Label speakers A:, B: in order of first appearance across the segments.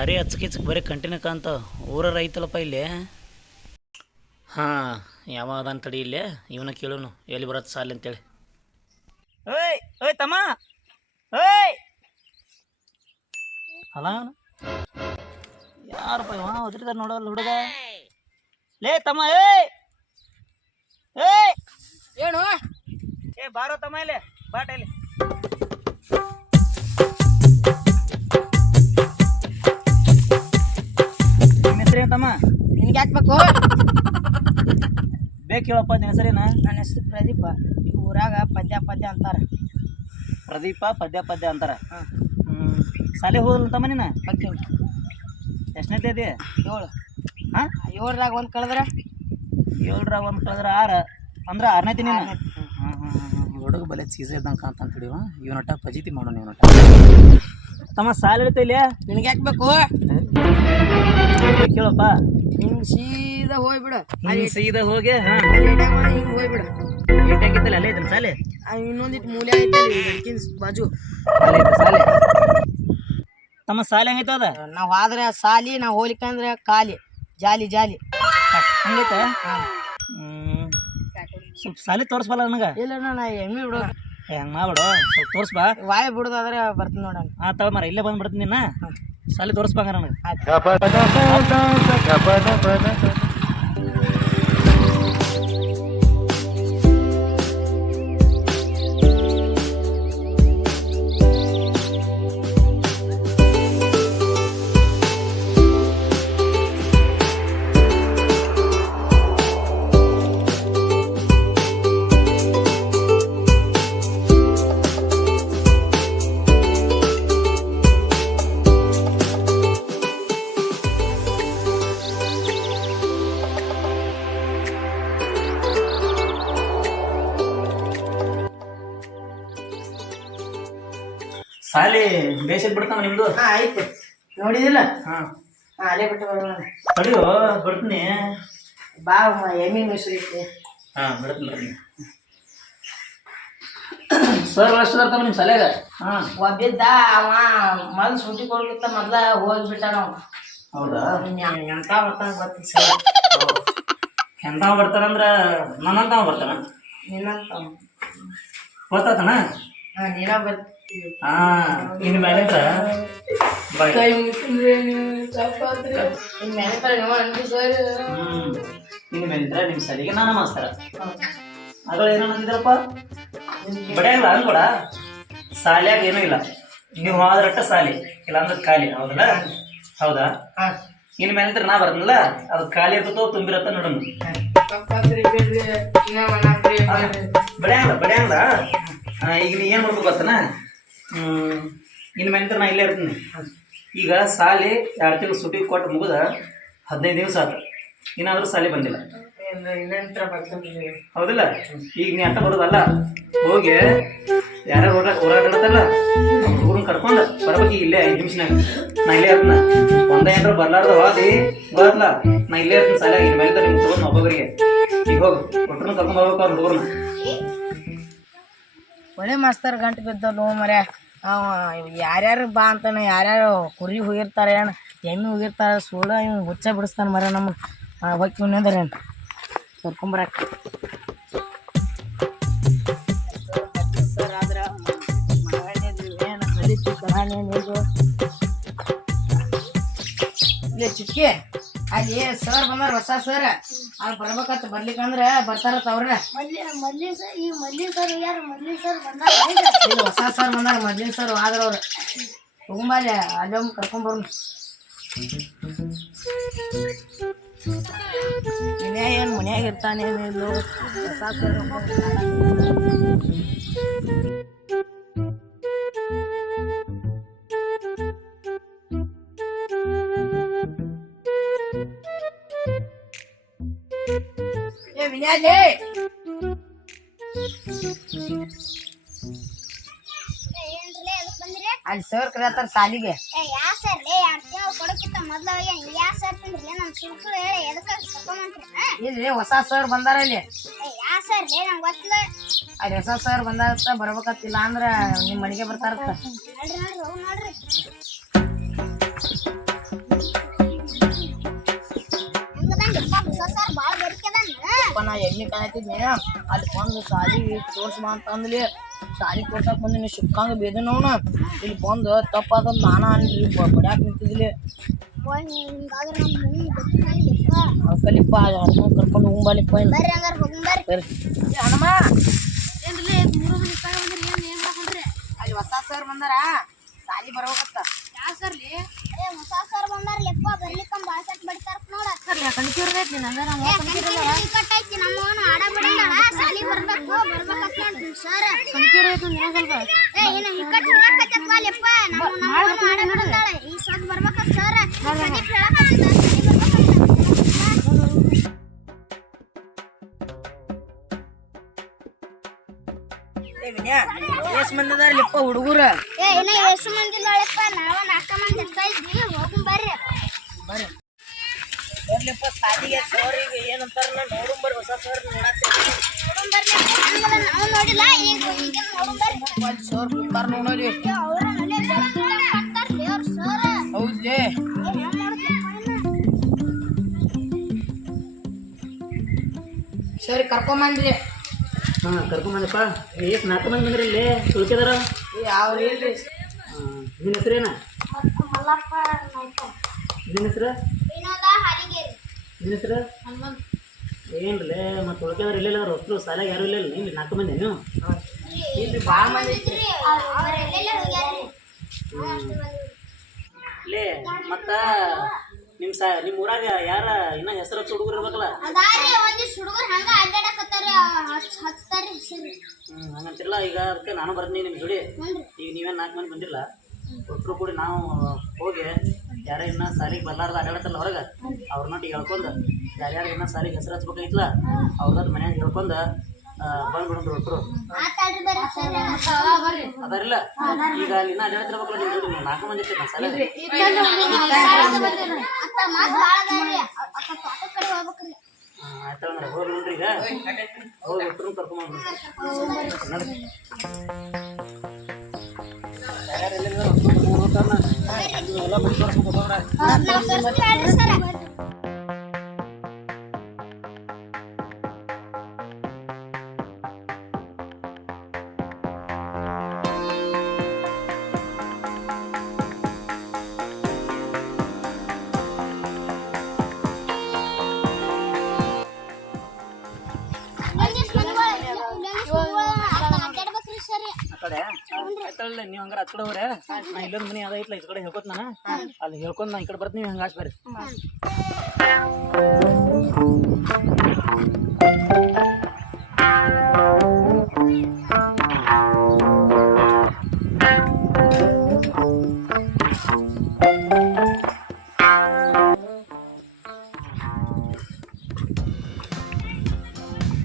A: ದಾರಿ ಹಚ್ಕಿಚ್ಚಕ್ ಬರೀ ಕಂಟಿನ್ಯೂ ಕಾಂತ ಊರ ಐತಲ್ಲಪ್ಪ ಇಲ್ಲಿ? ಹಾಂ ಯಾವ ಅದಾನ ತಡಿ ಇಲ್ಲೇ? ಇವನ ಕೇಳೋನು ಎಲ್ಲಿ ಬರತ್ತೆ ಸಾಲಿ ಅಂತೇಳಿ. ಓಯ್ ಓಯ್ ತಮ್ಮ ಓಯ್! ಅಲ್ಲ? ಯಾರಪ್ಪ ಇವ? ಒದರಿದಾರ ನೋಡಲ್ಲ ಹುಡುಗ. ಲೇ ತಮ್ಮ ಏಯ್! ಏಯ್!
B: ಏನು?
A: ಏ ಬಾರೋ ತಮ್ಮ ಇಲ್ಲಿ ಬಾಟ ಇಲ್ಲಿ.
B: ಬೇಕು
A: ಹೇಳಪ್ಪ ನಿನ್ನ ಹೆಸರೇನ?
B: ನನ್ನ ಹೆಸರು ಪ್ರದೀಪ. ಈ ಊರಾಗ ಪದ್ಯ ಪದ್ಯ ಅಂತಾರ.
A: ಪ್ರದೀಪ ಪದ್ಯ ಪದ್ಯ ಅಂತಾರ?
B: ಹಾಂ.
A: ಹ್ಞೂ ಶಾಲೆ ಹೋದಲ್ಲ ತಮ್ಮ ನೀನು?
B: ಎಷ್ಟನೇ
A: ಎಷ್ಟನೇತೆ ಇದೆ
B: ಏಳು.
A: ಹಾಂ?
B: ಏಳರಾಗ ಒಂದು ಕಳೆದ್ರ?
A: ಏಳ್ರಾಗ ಒಂದು ಕಳೆದ್ರ ಆರು. ಅಂದ್ರೆ ಆರನೇ ನೀನು?
B: ಆರನೇತಿ.
A: ಹಾಂ ಹಾಂ ಹಾಂ ಹುಡುಗ ಬಲೆ ಚೀಸ ಇದ್ದಂಗೆ ಕಾಂತ ಹಿಡಿವ ಇವನಟ ಪಜೀತಿ ಮಾಡೋಣ ಇವನಟ ತಮ್ಮ ಸಾಲ ಇಡ್ತಾ ಇಲ್ಲಿ
B: ನಿನಗೆ ಹಾಕ್ಬೇಕು ಬೇಕು?
A: ಕೇಳಪ್ಪ.
B: ಹಿಂಗೆ ಸೀದಾ ಹೋಗ್ಬಿಡು.
A: ಹಿಂಗೆ ಸೀದಾ ಹೋಗಿ ಹಾಂ.
B: ಹಿಂಗೆ ಹೋಗ್ಬಿಡು.
A: ಏಟಾಗಿತ್ತಲ್ಲ ಅಲ್ಲೇ ಐತನ ಸಾಲೆ?
B: ಇನ್ನೊಂದಿಟ್ಟು ಮೂಲೆ ಐತಿ ಬಾಜು.
A: ಅಲ್ಲೇ ಐತೆ ಸಾಲೆ. ತಮ್ಮ ಸಾಲೆ ಹೆಂಗೈತೆ ಅದ?
B: ನಾವು ಆದ್ರೆ ಸಾಲಿ ನಾವು ಹೋಲಿಕಂದ್ರೆ ಕಾಲಿ ಜಾಲಿ ಜಾಲಿ.
A: ಹಂಗೈತೆ? ಸ್ವಲ್ಪ ಸಾಲಿ ತೋರಿಸ್ಬಲ್ಲ ನನಗೆ?
B: ಇಲ್ಲ ನಾ ಎಮ್ಮಿ ಬಿಡು
A: ಹಂಗೆ ಮಾಡ್ಬಿಡು ಸ್ವಲ್ಪ ತೋರಿಸ್ಬಾ
B: ವಾಯ ಬಿಡುದಾದ್ರೆ ಬರ್ತೀನಿ ನೋಡೋಣ
A: ಆ ತಳ ಮರ ಇಲ್ಲೇ ಬಂದ್ಬಿಡ್ತೀನಿ ನಿನ್ನ. ಸಾಲಿ ತೋರಿಸ್ಬಂಗ ನನಗೆ. ಸಾಲಿ ಬೇಸಿಗೆ ಬಿಡ್ತಾವ ನಿಮ್ದು?
B: ಹಾಂ ಆಯ್ತು. ನೋಡಿದಿಲ್ಲ?
A: ಹಾಂ.
B: ಹಾಂ ಅಲ್ಲೇ ಬಿಟ್ಟು ಬರೋಣ
A: ತಡಿಯೋ ಬಿಡ್ತೀನಿ
B: ಬಾ ಎಮ್ಮಿ ಮಿಸ್ರಿ ಐತಿ.
A: ಹಾಂ ಬಿಡ್ತೀನಿ ಬಿಡ್ತೀನಿ ಸರ್ ಅಷ್ಟು ತಮ್ಮ ನಿಮ್ಮ ಸಲಹೆ ಹಾ
B: ಒಬ್ಬಿದ್ದ ಅವ ಮೊದ್ಲು ಸುಟ್ಟಿ ಕೊಡ್ಲಿತ್ತ ಮೊದ್ಲ ಹೋಗ್ಬಿಟ್ಟಾನ ಅವ
A: ಹೌದಾ?
B: ಎಂತ ಬರ್ತಾನ ಗೊತ್ತಿಲ್ಲ ಸರ್.
A: ಎಂತಾವ ಬರ್ತಾರಂದ್ರ ನನ್ನಂತ ಬರ್ತಾನ?
B: ನಿನ್ನಂತ
A: ಗೊತ್ತಾತನ?
B: ಹಾಂ ನೀನ ಬರ್ತೀವಿ
A: ಹಾ ಇನ್ನು ಮ್ಯಾಲಿಂದ್ರ ಬಾಯ್.
B: ಕೈ ನೀವು ತಪ್ಪಾದ್ರಿ ಇನ್ನು ಮೆನಪರ ನೀವು ಅನ್ರಿ ಸರ್
A: ಹ್ಮ್. ಇನ್ನು ಮ್ಯಾಲಿಂದ್ರ ನಿಮ್ಮ ಸಲಿಗೆ ನಾನು ಮಾಸ್ತರ. ಅಗಳ ಏನೋ ಅಂದಿದ್ರಪ್ಪ? ಬಡಿಯಲ್ಲ ಅನ್ಕೊಡ ಸಾಲ್ಯಾಗ ಏನೂ ಇಲ್ಲ. ನೀವು ಹೋದ್ರಟ್ಟ ಸಾಲಿ ಇಲ್ಲಾಂದ್ರೆ ಖಾಲಿ ಹೌದಲ್ಲ? ಹೌದಾ? ಇನ್ ಮ್ಯಾಲಿಂದ್ರ ನಾ ಬರ್ತನಲ್ಲ ಅದು ಖಾಲಿ ಇರ್ತದೋ ತುಂಬಿರತ್ತ ನೋಡೋಣ. ಬಡಿಯಂಗಿಲ್ಲ ಬಡಿಯಂಗಿಲ್ಲ ಈಗ ನೀ ಏನು ಮಾಡ್ಬೇಕು ಗೊತ್ತನ? ಇನ್ನು ಮೆಂತ್ರ ನಾ ಇಲ್ಲೇ ಇರ್ತೀನಿ. ಈಗ ಸಾಲಿ ಎರಡು ತಿಂಗಳು ಸುಟಿ ಕೊಟ್ಟು ಮುಗಿದ ಹದಿನೈದು ದಿವಸ ಆತ ಏನಾದರೂ ಸಾಲಿ ಬಂದಿಲ್ಲ. ಹೌದಿಲ್ಲ? ಈಗ ನೀ ಅಂತ ಬರೋದಲ್ಲ ಹೋಗಿ ಯಾರ್ಯಾರು ಓಡಾಡ ಓಡಾಡಿರ್ತಲ್ಲ ಹುಡುಗರನ್ನ ಕರ್ಕೊಂಡು ಬರ್ಬೇಕು ಈಗ ಇಲ್ಲೇ ಐದು ನಿಮಿಷನಾಗ. ನಾ ಇಲ್ಲೇ ಇರ್ತೀನಿ. ಒಂದೇ ಏನಾರ ಬರ್ಲಾರ್ದ ಹೋದಿ ಬರಲ್ಲ ನಾ ಇಲ್ಲೇ ಇರ್ತೀನಿ ಸಾಲ. ಈಗ ಮೇಲೆ ನಿಮ್ಗೆ ತಗೊಂಡು ಒಬ್ಬೊಬ್ಬರಿಗೆ ಈಗ ಹೋಗಿ. ಒಟ್ಟರು ಕರ್ಕೊಂಡು ಹೋಗ್ಬೇಕು ಅವ್ರ ಹುಡುಗರನ್ನ.
B: ಒಳ್ಳೆ ಮಾಸ್ತರ್ ಗಂಟು ಬಿದ್ದಲ್ಲ ಮರ ಯಾರ್ಯಾರು ಬಾ ಅಂತಾನೆ, ಯಾರ್ಯಾರು ಕುರಿ ಹೋಗಿರ್ತಾರೆ, ಏನು ಎಮ್ಮೆ ಹೋಗಿರ್ತಾರೆ, ಸುಳ್ಳು ಇವ್ನು ಹುಚ್ಚ ಬಿಡಿಸ್ತಾನೆ ಮರ ನಮ್ಮ ಹೋಗಿ ಅಂದ್ರೆ ಏನು ಕರ್ಕೊಂಬರಕ್ಕ ಇಲ್ಲಿ ಚುಕ್ಕಿ, ಅಲ್ಲಿ ಸರ್ ಬಂದಾರ ಹೊಸ ಸರ್. ಅಲ್ಲಿ ಬರ್ಬೇಕಂತ ಬರ್ಲಿಕ್ಕಂದ್ರೆ ಬರ್ತಾರ ಅವ್ರ
C: ಮಲ್ಲಿ ಮಲ್ಲಿ ಸರ್ ಈ ಮಲ್ಲಿ ಸರ್ ಯಾರು ಮಲ್ಲಿ ಸರ್
B: ಹೊಸ ಸರ್ ಬಂದಾರ ಮೊದ್ಲಿನ ಸರ್ ಆದ್ರ ಅವ್ರು. ಹೋಗಂಬಲ್ಲಿ ಅಲ್ಲೊಮ್ಮೆ ಕರ್ಕೊಂಬರ್ನು ಮನ್ಯಾಗ ಏನು ಮನ್ಯಾಗ ಇರ್ತಾನೆ ಏನಿಲ್ಲ ಹೊಸ ಸರ್
C: ಅದಕ್ಕೆ ಬಂದ್ರಿ?
B: ಅಲ್ಲಿ ಸರ್ ಕರೆಯತ್ತಾರ ಸಾಲಿಗೆ
C: ಯಾ ಸರ್ ಲೇ ಎರಡು ತಿಂಗಳು ಕೊಡಕ್ಕಿಂತ ಮೊದ್ಲು ಯಾ ಸರ್ ತಿಂದ್ರಲೇ ನಮ್ಮ ಸುಳ್ಳು ಹೇಳಿ ಎದಕ್ಕೆ ಕರ್ಕೊಂಬಂತ್ರಿ?
B: ಇಲ್ಲಿ ಹೊಸ ಸರ್ ಬಂದಾರ ಇಲ್ಲಿ
C: ಯಾ ಸರ್ ಲೇ ನಂಗೆ ಗೊತ್ತಿಲ್ಲ.
B: ಅಲ್ಲಿ ಹೊಸ ಸರ್ ಬಂದಾರತ್ತ ಬರ್ಬೇಕತ್ತಿಲ್ಲ ಅಂದ್ರೆ ನಿಮ್ಮ ಮನೆಗೆ ಬರ್ತಾರತ್ತ
C: ನೋಡ್ರಿ ನೋಡ್ರಿ ಹೋಗಿ ನೋಡ್ರಿ.
B: ಅಪ್ಪ ನಾ ಎಣ್ಣೆ ಕಾಯ್ತಿದ್ನಿ ಅಲ್ಲಿ ಬಂದು ಸಾಲಿ ತೋರ್ಸು ಅಂತ ಅಂದ್ಲಿ ಸಾಲಿ ತೋರ್ಸಕ್ ಬಂದಿನಿ ಸಿಕ್ಕಂಗ ಬೇದನವನ ಇಲ್ಲಿ ಬಂದು ತಪ್ಪಾದ ನಾನ ಅನ್ರಿ ಬಡ್ಯಾಕ ನಿಂತಿದ್ಲಿ. ಕಲಿಪ್ಪ ಹನುಮ ಕರ್ಕೊಂಡು ಹೋಗ್ಬಾಲಿಪ್ಪ ಹನುಮ
C: ಮೂರು ಮನೆ ಕಾಯಿ ಬಂದ್ರಿ? ಏನ್ ಏನ್ ಮಾಡ್ಕೊಂಡ್ರಿ?
B: ಅಲ್ಲಿ ಹೊಸ ಸರ್ ಬಂದಾರ. ಸಾಲಿ ಬರ್ಬೇಕತ್ತ
C: ಯಾವ ಸರ್ಲಿ? ಏ ಹೊಸ ಸರ್ ಬಂದಾರ ಲೆಪ್ಪ
B: ಎಷ್ಟ್ ಮಂದಿ ಅದಾರ ಲಿಪ್ಪ ಹುಡುಗರ
C: ಏ, ಇನ್ನ ಎಷ್ಟು ಮಂದಿ ನೋಡಪ್ಪ ನಾವ ನಾಲ್ಕ ಮಂದಿ ಇರ್ತಾ ಬರ್ರಿ
B: ಬರ್ರಿ. ಬರ್ಲಿಪ್ಪ ಸಾಲಿಗೆ ಸರ್ ಈಗ ಏನಂತಾರ ನೋಡು ಬರ್ರಿ ಹೊಸ ಸರ್ ನೋಡತ್ತೀವಿ ಸರ್ ಕೂತಾರ
C: ಅವ್ರ ಅವ್ರ ಸರ್
B: ಹೌದ್ಲೇ? ಸರಿ ಕರ್ಕೊಂಬಂದ್ರಿ.
A: ಹಾಂ ಕರ್ಕೊಂಬಂದಪ್ಪ ಎಷ್ಟು ನಾಲ್ಕು ಮಂದಿ ಬಂದ್ರಿ ಇಲ್ಲಿ? ತುಳ್ಕಿದಾರ?
B: ಯಾವ್ರಿ ಇಲ್ರಿ.
A: ನಿನ್ನ ಹೆಸರೇನ. ನಿನ್ನ ಹೆಸರು?
C: ವಿನೋದ ಹಾಲಿಗೇರಿ.
A: ನಿನ್ನ ಹೆಸರು? ಏನ್ರಲ್ಲೇ ಮತ್ತು ಉಳ್ಕಿದಾರ ಇಲ್ಲ ಸಾಲಾಗ ಯಾರು ಇಲ್ಲ ಇಲ್ಲಿ ನಾಲ್ಕು ಮಂದಿ ನೀವು?
B: ಇಲ್ರಿ ಭಾಳ ಮಂದಿ ಐತ್ರಿ
A: ಲೇ ಮತ್ತು ನಿಮ್ಮ ಸಾ ನಿಮ್ಮ ಊರಾಗ ಯಾರ ಇನ್ನ ಹೆಸರು ಹಚ್ಚ ಹುಡುಗರು ಇರ್ಬೇಕಲ್ಲ?
C: ಅದಾರಿ ಒಂದಿಷ್ಟು ಹುಡುಗರು ಹಂಗ ಅಡ್ಡಾಡಕತ್ತಾರಿ ಹಚ್ ಹಚ್ತಾರಿ ಸರಿ
A: ಹ್ಞೂ ಹಂಗಂತಿರಲ್ಲ ಈಗ ಅದಕ್ಕೆ ನಾನು ಬರ್ತೀನಿ ನಿಮ್ಮ ಜೋಡಿ. ಈಗ ನೀವೇನು ನಾಲ್ಕು ಮಂದಿ ಬಂದಿಲ್ಲ ಒಟ್ಟರು ಕೂಡಿ ನಾವು ಹೋಗಿ ಯಾರ ಇನ್ನ ಸಾಲಿಗೆ ಬರ್ಲಾರ್ದ ಅಡ್ಡಾಡತ್ತಲ್ಲ ಹೊರಗೆ ಅವ್ರನ್ನೊಟ್ಟಿಗೆ ಹೇಳ್ಕೊಂಡು ಯಾರ್ಯಾರು ಇನ್ನ ಸಾಲಿಗೆ ಹೆಸರು ಹಚ್ಬೇಕಾಗಿತ್ತಲ್ಲ ಅವ್ರದ್ದು ಮನ್ಯಾಗ ಹೇಳ್ಕೊಂಡು ಬಂದ್ಬಿಡಂದ್ರು ಒಟ್ಟರು ಅದಾರಿಲ್ಲ? ಈಗ ಅಲ್ಲಿ ಇನ್ನ ಅಡ್ಡಾಡ್ತಿರ್ಬೇಕಲ್ಲ ನೀವು ನಾಲ್ಕು ಮಂದಿ ಇರ್ತೀರಿ ಸಾಲ
C: ಅತ್ತ ಮಾತ್ ಭಾಳ ಅದಾವ್ರಿ ಅಕ್ಕ ತೋಟದ ಕಡೆ ಹೋಗ್ಬೇಕ್ರಿ
A: ಆಯ್ತು ಅಂದ್ರೆ ಹೋಗಿ ನೋಡ್ರಿ ಈಗ. ಹೋಗಿ ಒಟ್ಟರು ಯಾರ್ಯಾರು ಎಲ್ಲಿಂದ ಎಲ್ಲ
C: ನೀವು
A: ಹಂಗಾರ ಆ ಕಡೆ ನಾ ಇಲ್ಲೊಂದು ಮನೆ ಅದ ಐತ್ಲ, ಈ ಹೇಳ್ಕೊತ ನಾನು. ಅಲ್ಲಿ ಹೇಳ್ಕೊಂಡು ನಾ ಈ ಕಡೆ ಬರ್ತೀನಿ ನೀವು ಹಂಗಾಸ್ ಬರ್ರಿ.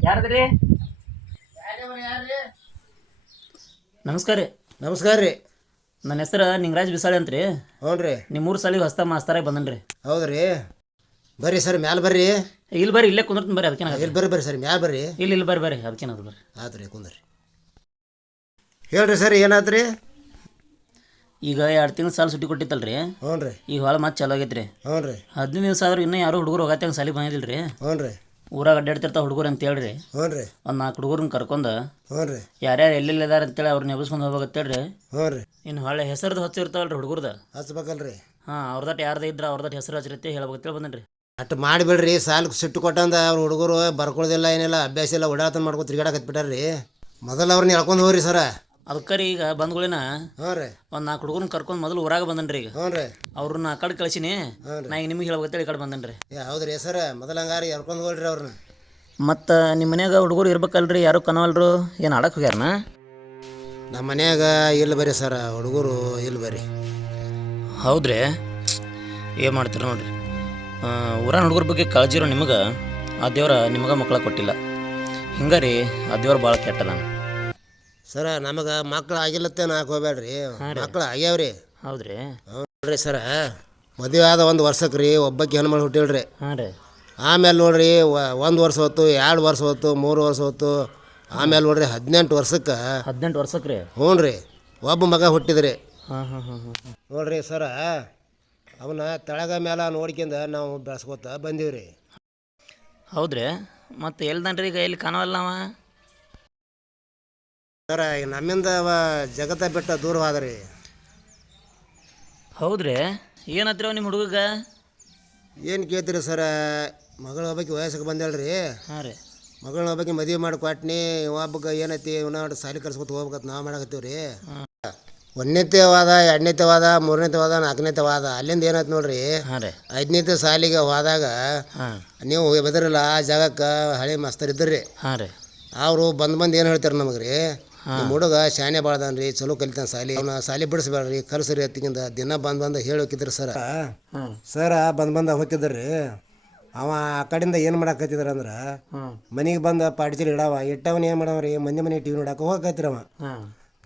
A: ಯಾರದ್ರಿ? ನಮಸ್ಕಾರ ರೀ.
D: ನಮಸ್ಕಾರ ರೀ.
A: ನನ್ನ ಹೆಸರು ನಿಂಗರಾಜ್ ಬಿಸಾಳೆ ಅಂತ ರೀ
D: ಹ್ಞೂ ರೀ.
A: ನಿಮ್ಮ ಮೂರು ಸಾಲಿಗೆ ಹೊಸ್ತ ಮಾಸ್ತರಾಗಿ ಬಂದನ್ರಿ
D: ಹೌದ್ರಿ ಬರ್ರಿ ಸರ್ ಮ್ಯಾಲೆ ಬರ್ರಿ.
A: ಇಲ್ಲಿ ಬರ್ರಿ ಇಲ್ಲೇ ಕುಂದಿರ್ತೀನಿ ಬರ್ರಿ ಅದಕ್ಕೆ
D: ಇಲ್ಲಿ ಬರ್ರಿ ಬರ್ರಿ ಸರ್ ಮ್ಯಾಲೆ ಬರ್ರಿ.
A: ಇಲ್ಲಿ ಇಲ್ಲಿ ಬರ್ರಿ ಬರ್ರಿ ಅದಕ್ಕೇನದು ಬರ್ರಿ.
D: ಆತು ರೀ ಕುಂದ್ರಿ. ಹೇಳ್ರಿ ಸರ್ ಏನಾಯ್ತು ರೀ?
A: ಈಗ ಎರಡು ತಿಂಗಳು ಸಾಲ ಸುಟ್ಟಿ ರೀ
D: ಹ್ಞೂ ರೀ
A: ಈಗ ಹೊಳ ಮತ್ತೆ ಚಾಲು ರೀ
D: ಹ್ಞೂ ರೀ
A: ಹದಿನೈದು ದಿವಸ ಆದ್ರೂ ಇನ್ನೂ ಯಾರು ಹುಡುಗರು ಹೋಗತ್ತೆ ಸಾಲಿ ಬಂದಿಲ್ಲ ರೀ
D: ಹ್ಞೂ ರೀ
A: ಊರಾಗ ಅಡ್ಡಾಡ್ತಿರ್ತಾವ ಹುಡುಗರು ಅಂತ ಹೇಳ್ರಿ.
D: ಹ್ಞೂ ರೀ
A: ಒಂದು ನಾಲ್ಕು ಹುಡುಗರನ್ನ ಕರ್ಕೊಂಡು
D: ಹ್ಞೂ ರೀ
A: ಯಾರ್ಯಾರು ಎಲ್ಲೆಲ್ಲಿ ಇದಾರ ಅಂತೇಳಿ ಅವ್ರನ್ನ ಎಬ್ಸ್ಕೊಂಡು ಹೋಗ್ಬೇಕಂತೇಳ್ರಿ
D: ಹ್ಞೂ ರೀ
A: ಇನ್ನು ಹೊಳ್ಳೆ ಹೆಸರ್ದು ಹಚ್ಚಿರ್ತಾವಲ್ರಿ ಹುಡುಗರ್ದು.
D: ಹಚ್ಬೇಕಲ್ರಿ.
A: ಹಾಂ ಅವ್ರದಟ್ ಯಾರ್ದು ಇದ್ರೆ ಅವ್ರದಟ್ ಹೆಸರು ಹಚ್ಚಿರತ್ತೆ ಹೇಳ್ಬೇಕಂತೇಳಿ ಬಂದನ್ರಿ.
D: ಅಟ್ ಮಾಡಿಬಿಡ್ರಿ ಸಾಲ್ ಸಿಟ್ಟು ಕೊಟ್ಟಂದ ಅವ್ರ ಹುಡುಗರು ಬರ್ಕೊಳ್ಳೋದಿಲ್ಲ ಏನಿಲ್ಲ ಅಭ್ಯಾಸ ಇಲ್ಲ ಓಡಾಡ್ತಾನೆ ಮಾಡ್ಕೊ ತಿರ್ಗಾಡಕತ್ಬಿಟ್ಟಾರ್ರಿ ಮೊದಲು ಅವ್ರನ್ನ ಹೇಳ್ಕೊಂಡು ಹೋಗ್ರಿ ಸರ.
A: ಅದಕ್ಕೆ ರೀ ಈಗ ಬಂದ್ಗಳಿನ
D: ಹ್ಞೂ ರೀ.
A: ಒಂದು ನಾಲ್ಕು ಹುಡುಗರನ್ನ ಕರ್ಕೊಂಡು ಮೊದಲು ಊರಾಗ ಬಂದನ್ರಿ ಈಗ.
D: ಹ್ಞೂ ರೀ.
A: ಅವ್ರನ್ನ ಆ ಕಡೆ ಕಳಿಸಿನಿ. ನಾ ಈಗ ನಿಮಗೆ ಹೇಳ್ಬೇಕಂತೇಳಿ ಈ ಕಡೆ ಬಂದನ್ರಿ.
D: ಏ ಹೌದ್ರಿ ಸರ್. ಮೊದಲ ಹಂಗಾರಿ ಎರ್ಕೊಂಡು ಹೋಗ್ರಿ ಅವ್ರನ್ನ.
A: ಮತ್ತು ನಿಮ್ಮ ಮನ್ಯಾಗ ಹುಡುಗರು ಇರ್ಬೇಕಲ್ರಿ ಯಾರು ಕನವಲ್ರು? ಏನು ಆಡಕ್ಕೆ ಹೋಗ್ಯಾರನ?
D: ನಮ್ಮ ಮನ್ಯಾಗ ಇಲ್ಲಿ ಬರ್ರಿ ಸರ್. ಹುಡುಗರು ಇಲ್ಲ ಬರ್ರಿ
A: ಹೌದ್ರಿ. ಏನು ಮಾಡ್ತೀರ ನೋಡ್ರಿ. ಊರಾನ ಹುಡುಗರ ಬಗ್ಗೆ ಕಾಳಜಿ ಇರೋ ನಿಮಗೆ ಆ ದೇವ್ರ ನಿಮಗೆ ಮಕ್ಕಳ ಕೊಟ್ಟಿಲ್ಲ. ಹಿಂಗಾರಿ ಆ ದೇವ್ರ ಭಾಳ ಕೆಟ್ಟದಾನ.
D: ಸರ ನಮಗೆ ಮಕ್ಳು ಆಗಿಲ್ಲತ್ತೆ ನಾಲ್ಕು ಹೋಗ್ಬೇಡ್ರಿ ಮಕ್ಳು ಆಗ್ಯಾವ್ರಿ.
A: ಹೌದ್ರಿ.
D: ನೋಡ್ರಿ ಸರ. ಮದುವೆ ಆದ ಒಂದು ವರ್ಷಕ್ಕೆ ರೀ ಒಬ್ಬಕ್ಕೆ ಹೆಣ್ಮಳು ಹುಟ್ಟಿಳ್ರಿ
A: ಹಾಂ ರೀ.
D: ಆಮೇಲೆ ನೋಡ್ರಿ ಒಂದು ವರ್ಷ ಹೊತ್ತು ಎರಡು ವರ್ಷ ಹೊತ್ತು ಮೂರು ವರ್ಷ ಹೊತ್ತು ಆಮೇಲೆ ನೋಡ್ರಿ ಹದಿನೆಂಟು ವರ್ಷಕ್ಕೆ
A: ಹದಿನೆಂಟು ವರ್ಷಕ್ಕೆ ರೀ
D: ಹ್ಞೂ ರೀ ಒಬ್ಬ ಮಗ ಹುಟ್ಟಿದ್ರಿ.
A: ಹಾಂ ಹಾಂ ಹಾಂ ಹಾಂ
D: ನೋಡ್ರಿ ಸರ ಅವನ್ನ ತೆಳಗ ಮೇಲೆ ನೋಡ್ಕಿಂದ ನಾವು ಬೆಳೆಸ್ಕೋತ ಬಂದೀವಿ ರೀ
A: ಹೌದ್ರಿ. ಮತ್ತೆ ಎಲ್ದನ್ರಿ ಈಗ ಎಲ್ಲಿ ಕಾಣವಲ್ಲ ನಾವ?
D: ಸರ ಈಗ ನಮ್ಮಿಂದ ಅವ ಜಗತ್ತ ಬಿಟ್ಟ ದೂರವಾದ್ರಿ ಹೋದ್ರಿ.
A: ಏನತ್ರಿ ನಿಮ್ಮ ಹುಡುಗ
D: ಏನು ಕೇಳ್ತೀರಿ ಸರ ಮಗಳ ಒಬ್ಬಾಕಿ ವಯಸ್ಸಿಗೆ ಬಂದೇಳ್ರಿ.
A: ಹಾಂ ರೀ.
D: ಮಗಳ ಒಬ್ಬಾಕಿ ಮದುವೆ ಮಾಡಿ ಕೊಟ್ನಿ ಒಬ್ಬಕ್ಕೆ ಏನೈತಿ ಇವನ ಸಾಲಿ ಕರ್ಸ್ಕೊತ ಹೋಗ್ಬೇಕಂತ ನಾವು ಮಾಡಕತ್ತೀವಿ ರೀ ಒಂದನೇತೆ ವಾದ ಎರಡನೇತೆ ವಾದ ಮೂರನೇತೆ ವಾದ ನಾಲ್ಕನೇತೆ ವಾದ ಅಲ್ಲಿಂದ ಏನಾಯ್ತು ನೋಡ್ರಿ.
A: ಹಾಂ ರೀ.
D: ಐದನೇತೆ ಸಾಲಿಗೆ ಹೋದಾಗ
A: ಹಾಂ.
D: ನೀವು ಬದರಲ್ಲ ಆ ಜಾಗಕ್ಕೆ ಹಳೆ ಮಸ್ತರ್ ಇದ್ರಿ
A: ಹಾಂ ರೀ.
D: ಅವರು ಬಂದು ಬಂದು ಏನು ಹೇಳ್ತಾರೆ ನಮಗೆ ರೀ ನಿಮ್ಮ ಹುಡುಗ ಶಾನೆ ಬಾಳ್ದಾನ ರೀ ಚಲೋ ಕಲಿತಾನ ಸಾಲಿ. ಅವನ ಸಾಲಿ ಬಿಡಿಸ್ಬೇಡ್ರಿ ಕಲ್ಸ್ರಿ ಅತ್ತಿಗಿಂದ. ದಿನ ಬಂದ್ ಬಂದ ಹೇಳಿ ಹೋಗಿದ್ರಿ ಸರ್.
A: ಹಾಂ.
D: ಸರ ಬಂದು ಬಂದ ಹೋಗಿದ್ರಿ ಅವ ಆ ಕಡೆಯಿಂದ ಏನು ಮಾಡಾಕತ್ತಿದ್ರ ಅಂದ್ರೆ
A: ಮನಿಗೆ
D: ಮನೆಗೆ ಬಂದ ಪಾಡ್ಚಿರಿ ಇಡವ ಇಟ್ಟವನ ಏನು ಮಾಡವ್ರಿ? ರೀ ಮಂದಿ ಮನೆ ಟಿವಿ ನೋಡಾಕ ನೋಡಕ್ಕೆ ಹೋಗಕತ್ರಿ ಅವ.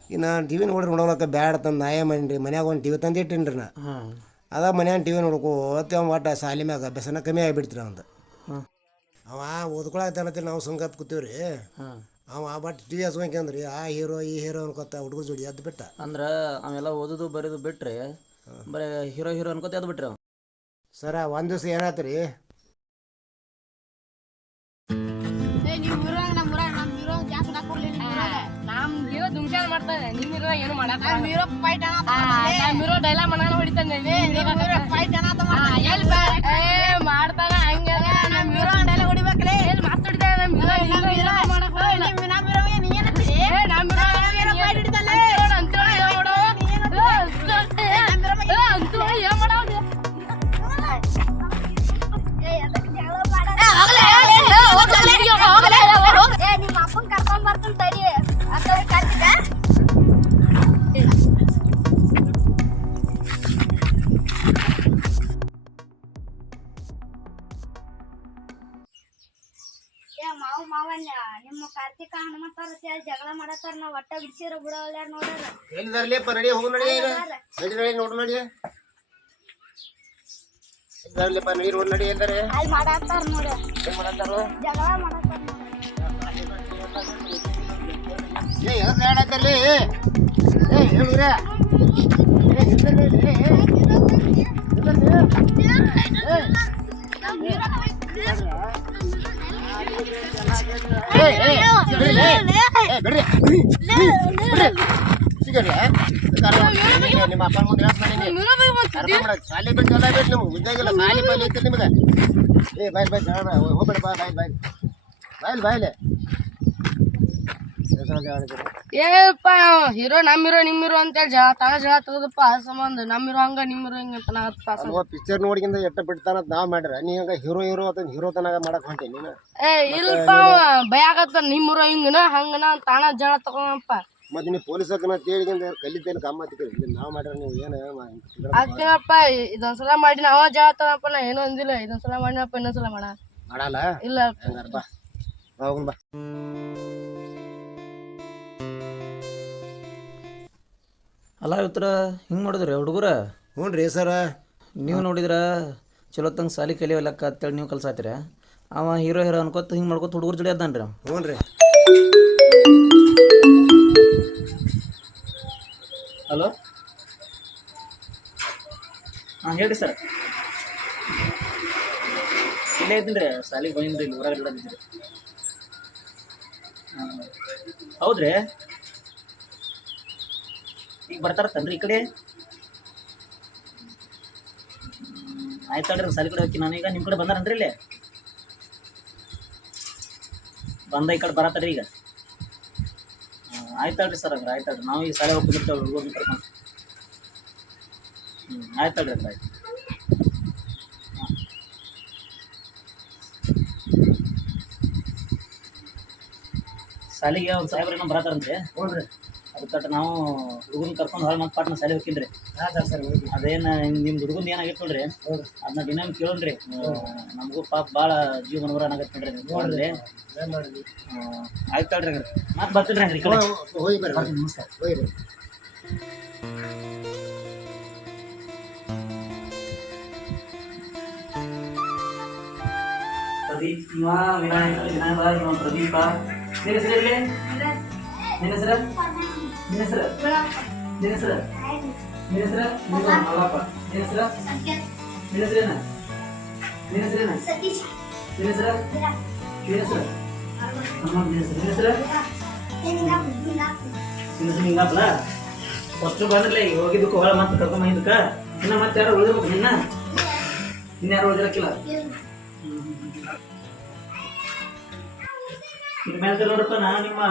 A: ಇನ್ನ
D: ಇನ್ನು ಟಿ ವಿ ನೋಡ್ರಿ ನೋಡೋಕೆ ಬ್ಯಾಡ ತಂದು ನಾಯ ಮಾಡಿ ಮನ್ಯಾಗ ಒಂದು ಟಿವಿ ತಂದು ಇಟ್ಟಿನ್ರಿ ನಾ.
A: ಹಾಂ.
D: ಅದ ಮನ್ಯಾಗ ಟಿವಿ ನೋಡ್ಕೋತಿ ಅವ್ನು ಅವ ಒಟ್ಟು ಸಾಲಿ ಮ್ಯಾಗ ಅಭ್ಯಾಸನ ಕಮ್ಮಿ ಆಗಿಬಿಡ್ತೀರಿ ಅವಂದು.
A: ಹಾಂ.
D: ಅವ ಓದ್ಕೊಳತ್ತೇನತ್ತಿ ನಾವು ಸಂಗತ್ ಕೂತೀವ್ರಿ.
A: ಹಾಂ.
D: ಅವ ಬಟ್ ಟಿ ವಿ ಹಚ್ಕೊಂಡ್ರಿ ಆ ಹೀರೋ ಈ ಹೀರೋ ಅನ್ಕೊತ ಹುಡುಗರ ಜೋಡಿ ಎದ್ದು ಬಿಟ್ಟ?
A: ಅಂದ್ರೆ ಅವೆಲ್ಲ ಓದೋದು ಬರೆದು ಬಿಟ್ರಿ ಬರೀ ಹೀರೋ ಹೀರೋ ಅನ್ಕೋತ ಅದು ಬಿಟ್ರಿ ಅವ.
D: ಸರ ಒಂದು ದಿವಸ ಏನಾಯ್ತು ರೀ
B: ಮಾಡ್ತಾನೆ
C: ನೋಡ್ರ
D: ಎಲ್ಲಿದಾರ್ಲಿಪ್ಪ ನಡಿ ಹೋಗು ನಡಿ ಈಗ. ನಡಿ ನಡಿ ನೋಡು ನಡಿ ಎಲ್ಲಿದಾರ್ಲಿಪ್ಪ ನಡಿ ನೋಡು ನಡಿ ಎಲ್ಲಾರೆ
C: ಅಲ್ಲಿ ಮಾಡತ್ತಾರ ನೋಡ
D: ಏನ್ ಮಾಡತ್ತಾರು
C: ಜಗಳ ಮಾಡತ್ತಾರ
D: ಏ ಎದಕ್ಕೆ ಆಡತ್ತಲ್ಲಿ ಏ ಹೇಳಿದ್ರೆ ಏ ನಿಂದ್ರಲ್ಲಿ, ಏ, ಏ. ಏ, ಏ, ಬಿಡ್ರಿ, ಏ, ಏ, ಬಿಡ್ರಿ. ಬಿಡ್ರಿ. ನಿಮ್ಮ ಅಪ್ಪನ ಮುಂದೆ. ಶಾಲೆ ಬಿಟ್ಟು ಎಲ್ಲ ಬಿಟ್ಟು ನಿಮ್ಗೆ ಉದ್ಯೋಗಿಲ್ಲ ಶಾಲೆ ಬಾಯ್ಲಿ ಐತಿ ನಿಮ್ಗೆ. ಏ ಬಾಯ್ ಬಾಯ್ ಜಾಣ ಹೋಗ್ಬೇಡ ಬಾ ಬಾಯ್ ಬಾಯ್. ಬಾಯ್ಲಿ ಬಾಯ್ಲಿ
B: ಏಪ್ಪ ಹೀರೋ ನಮ್ ಹೀರೋ ನಿಮ್ ಹೀರೋ ಅಂತೇಳಿ ಜಾ ತಾನ ಜಾ ತಗದಪ್ಪ ಆ ಸಂಬಂಧ. ನಮ್ ಹೀರೋ ಹಂಗ ನಿಮ್ ಹೀರೋ ಹಿಂಗ
D: ಪಿಕ್ಚರ್ ನೋಡಿಗಿಂದ ಎಟ್ಟ ಬಿಡ್ತಾನ ನಾವ್ ಮಾಡ್ರ. ನೀ ಹಂಗ ಹೀರೋ ಹೀರೋ ಅಂತ ಹೀರೋ ತನಗ ಮಾಡಕ್ ಹೊಂಟಿ ನೀನು.
B: ಏ ಇಲ್ಲಪ್ಪ ಭಯ ಆಗತ್ತ ನಿಮ್ ಹೀರೋ ಹಿಂಗನ ಹಂಗನ ತಾಣ ತಾನ ಜಗಳ ತಗೊಂಡಪ್ಪ
D: ಮತ್ತೆ ನೀವು ಪೊಲೀಸಕ್ಕನ ತೇಳಿಗಿಂದ ಕಲಿತೇನೆ ಕಮ್ಮ ಇಲ್ಲಿ ನಾವು ಮಾಡ್ರೆ ನೀವು ಏನು
B: ಆಗ್ತೀನಪ್ಪ ಇದೊಂದ್ಸಲ ಮಾಡಿ ನಾವ ಜಗಳ ತಗೊಂಡಪ್ಪ ನಾ ಏನೂ ಅಂದಿಲ್ಲ ಇದೊಂದ್ಸಲ ಮಾಡಿನಪ್ಪ ಇನ್ನೊಂದ್ಸಲ ಮಾಡ.
D: ಮಾಡಲ್ಲ?
B: ಇಲ್ಲ.
D: ಹಂಗಾರ ಬಾ. ಬಾ
A: ಅಲ್ಲ ಇವತ್ತರ ಹಿಂಗೆ ಮಾಡಿದ್ರಿ ಹುಡುಗರ?
D: ಹ್ಞೂ ರೀ ಸರ.
A: ನೀವು ನೋಡಿದ್ರ ಚಲೋ ತಂಗ ಸಾಲಿ ಕಲಿಯೋಲ್ಲ ಅಂತೇಳಿ ನೀವು ಕಲ್ಸಾತಿರ ಅವ ಹೀರೋ ಹೀರೋ ಅನ್ಕೋತ ಹಿಂಗೆ ಮಾಡ್ಕೋತ ಹುಡುಗರ ಜೊತೆ ಅದಾನ ರೀ
D: ಹ್ಞೂ ರೀ.
A: ಹಲೋ? ಹಾಂ ಹೇಳಿ ಸರ್. ಇಲ್ಲೇ ಇದ್ದೀನಿ ರೀ ಸಾಲಿಗೆ ಬಂದಿದ್ರಿ, ಇಲ್ಲಿ ಊರಾಗ ಹಾಂ, ಹೌದ್ರಿ. ಈಗ ಬರ್ತಾರತ್ತನ್ರಿ ಈ ಕಡೆ? ಆಯ್ತಲ್ರಿ ಸಾಲಿ ಕಡೆ ಹೋಗಿ ನಾನೀಗ ನಿಮ್ಮ ಕಡೆ ಬಂದಾರನ್ರಿ ಇಲ್ಲೇ? ಬಂದ ಈ ಕಡೆ ಬರತ್ತಡ್ರಿ ಈಗ. ಆಯ್ತಲ್ರಿ ಸರ್ ಹಂಗಾರೆ, ಆಯ್ತಲ್ರಿ. ನಾವು ಈ ಶಾಲೆ ಹೋಗ್ಬಿಡ್ತೇವೆ ಹುಡುಗರ್ನ ಕರ್ಕೊಂಡು ಹ್ಞೂ ಆಯ್ತಲ್ರಿ ಹಂಗಾರೆ. ಆಯ್ತು ಹಾಂ ಶಾಲೆಗೆ ಒಂದು ಸಾಹೇಬ್ರ ಏನೋ ಬರತ್ತಾರಂತೆ
D: ಹ್ಞೂ
A: ಅದಕ್ಕೆ ನಾವು ಹುಡುಗನ ಕರ್ಕೊಂಡು ಹೊರ ಮತ್ತೆ ಪಾಟ್ನ ಶಾಲೆ ಹೋಗ್ತೀನಿ
D: ಆಯ್ತು ಸರ್
A: ಅದೇನು ನಿಮ್ಮ ಹುಡುಗನ ಏನಾಗೈತೆ ನೋಡ್ರಿ? ಅದನ್ನ ದಿನ ಕೇಳೋಣ್ರಿ. ನಮಗೂ ಪಾಪ ಭಾಳ ಜೀವ ಮನವರ ಆಗತ್ತೆ ನೋಡ್ರಿ ನೋಡ್ರಿ ಆಯ್ತು ತಗೊಳ್ರಿ ಹಂಗಾರೆ. ಮತ್ತೆ ಬರ್ತೀನಿ ಹಂಗ್ರಿ
D: ಹೋಗಿ ಬರ್ರಿ.
A: ಬರ್ತೀನಿ ನಮಸ್ಕಾರ.
D: ಹೋಗಿ ರೀ
A: ಪ್ರದೀಪ್ ಇವ ವಿನಾಯಕ ವಿನಾಯಕ ಇವ ಪ್ರದೀಪ. ನಿನ್ನ ಹೆಸರು ನಿನ್ನ ಹೆಸರು? ಹೆಸರು ನಿನ್ನ ಹೆಸರು ನಿನ್ನ ಹೆಸರು ಮಲ್ಲಪ್ಪ. ನಿನ್ನ ಹೆಸರು ನಿನ್ನ ಹೆಸರೇನ ನಿನ್ನ ಹೆಸರೇನ
C: ಸತೀಶ್.
A: ನಿನ್ನ ಹೆಸರು ನಿನ್ನ ಹೆಸರು ಅಮ್ಮ ನಿನ್ನ ಹೆಸರು ನಿನ್ನ ಹೆಸರು ನಿನ್ನ ಹೆಸರು ಹಿಂಗಾಪ್ಲ ಫಸ್ಟ್ ಬಂದ್ರಲ್ಲ ಈಗ ಹೋಗಿದ್ದಕ್ಕೆ ಹೊಳ ಮತ್ತೆ ಕರ್ಕೊಂಡ್ ಬಂದಿದ್ದಕ್ಕ? ಇನ್ನ ಮತ್ತೆ ಯಾರು ಉಳಿದಿರ್ಬೇಕು ನಿನ್ನ? ಇನ್ನ ಯಾರು ಉಳಿದಿರಕ್ಕಿಲ್ಲ? ಇನ್ಮೇಲೆ ನೋಡಪ್ಪ ನಾ ನಿಮ್ಮ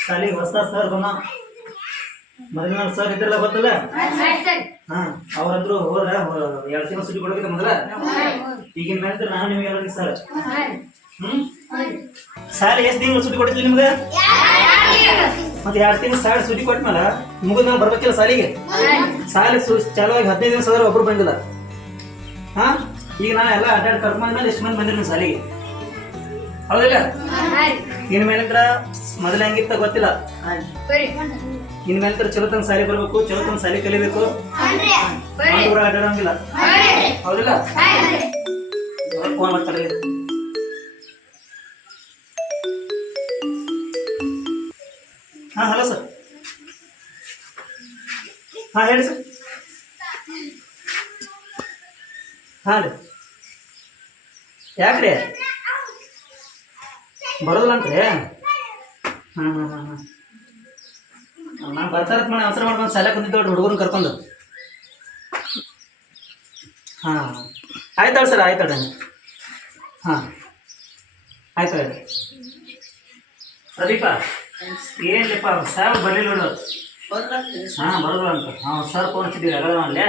A: ಶಾಲೆಗೆ ಹೊಸ ಸರ್ ಬಂದ ಮೊದಲಿನ ಸರ್ ಇದ್ರಲ್ಲ ಗೊತ್ತಲ್ಲ? ಹಾ ಅವ್ರಂದ್ರು ಹೋದ್ರ ಎರಡ್ ಸಿಗ ಸುಟಿ ಕೊಡಬೇಕ ಮೊದಲ? ಈಗಿನ ಮೇಲೆ ನಾನು ನಿಮ್ಗೆ ಎಲ್ಲರಿಗೆ ಸರ್ ಹ್ಮ್? ಸರ್ ಎಷ್ಟು ತಿಂಗಳು ಸುಟಿ ಕೊಡ್ತೀವಿ ನಿಮ್ಗೆ? ಮತ್ತೆ ಎರಡು ತಿಂಗಳು ಸಾಲ ಸುಟಿ ಕೊಟ್ಮೇಲೆ ಮುಗಿದ ಮೇಲೆ ಬರ್ಬೇಕಿಲ್ಲ ಸಾಲಿಗೆ? ಸಾಲಿ ಸು ಚಾಲುವಾಗಿ ಹದಿನೈದು ದಿವಸ ಆದ್ರೆ ಒಬ್ರು ಬಂದಿಲ್ಲ. ಹಾ ಈಗ ನಾ ಎಲ್ಲ ಅಡ್ಡಾಡ್ ಕರ್ಕೊಂಡ್ಮೇಲೆ ಎಷ್ಟು ಮಂದಿ ಬಂದಿರಿ ಸಾಲಿಗೆ? ಹೌದಿಲ್ಲ? ಇನ್ ಮೇಲಿಂದ್ರ ಮೊದಲ ಹೆಂಗಿತ್ತ ಗೊತ್ತಿಲ್ಲ. ಇನ್ ಮೇಲಿಂದ್ರ ಚಲೋ ತಂಗ ಸಾಲಿ ಬರ್ಬೇಕು ಚಲೋ ತಂಗ ಸಾಲಿ ಕಲಿಬೇಕು. ಊರ ಅಡ್ಡಾಡಂಗಿಲ್ಲ. ಹೌದಿಲ್ಲ? ಫೋನ್ ಮಾಡ್ತಾರೆ. ಹಾ ಹಲೋ ಸರ್ ಹಾ ಹೇಳಿ ಸರ್ ಹಾ ರೀ. ಯಾಕ್ರಿ? ಬರೋದಿಲ್ಲ ಅಂತ್ರಿ ಹಾಂ ಹಾಂ ಹಾಂ ಹಾಂ. ನಾನು ಬರ್ತಾರತ್ ಮಾಡಿ ಅವಸರ ಮಾಡ್ಕೊಂಡು ಶಾಲೆ ಕುಂತಿದ್ದು ಹುಡುಗನ ಕರ್ಕೊಂಡು. ಹಾಂ. ಆಯ್ತಾಳ ಸರ್, ಆಯ್ತಾಳ ಹಾಂ. ಆಯ್ತು ಹೇಳಿ ಪ್ರದೀಪ, ಏನಿಲ್ಲಪ್ಪ ಸರ್ ಬರಲಿಲ್ಲ ನೋಡು. ಹಾಂ ಬರಲ್ಲ ಅಂತ. ನಾವು ಸರ್ ಫೋನ್ ಹಚ್ಚಿದ್ದೀವಿ ಅಲ್ಲೇ